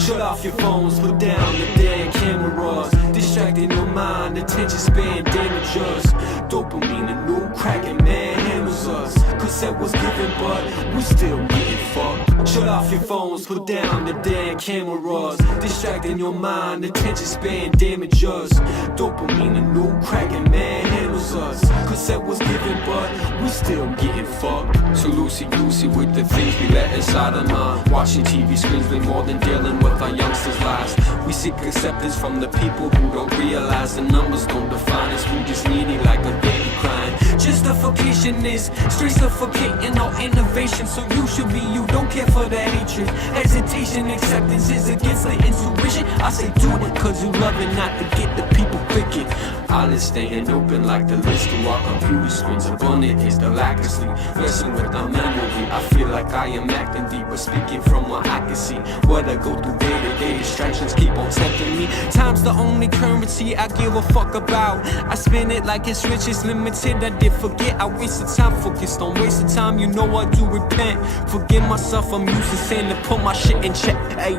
Shut off your phones, put down the damn cameras. Distracting your mind, attention span damage us. Dopamine, a new cracking man handles us. Cassette was given, but we still getting fucked. Shut off your phones, put down the damn cameras. Distracting your mind, attention span damage us. Dopamine, a new cracking man handles us. Cassette was given, but we still getting fucked. So loosey-goosey with the things we let inside our mind. Watching TV screens way more than dealing with our youngsters' lives. We seek acceptance from the people who don't realize the numbers don't define us. We just need it like a baby crying. Justification is straight suffocating all innovation. So you should be you, don't care for the hatred. Hesitation, acceptance is against the intuition. I say do it cause you love it, not to get the people clicking. Eyelids staying open like the list to our computer screens. Abundant is the lack of sleep, messing with our memory. I feel like I am acting deep, but speaking from what I can see. What I go through day to day, distractions keep on tempting me. Time's the only currency I give a fuck about. I spend it like it's rich, it's limited. I did forget, I wasted time, focused on wasted time. You know I do repent, forgive myself, I'm using sin to put my shit in check. Hey,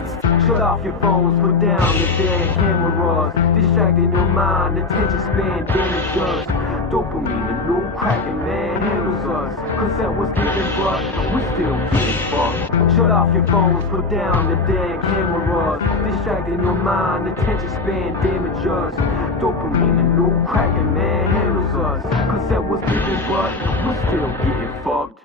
shut off your phones, put down the damn cameras. Distracting your mind, attention span damage us. Dopamine, a new cracking man handles us. Cassette was given, but we still getting fucked. Shut off your phones, put down the damn cameras. Distracting your mind, attention span damage us. Dopamine, a new cracking man handles us. Cassette was given, but we still getting fucked.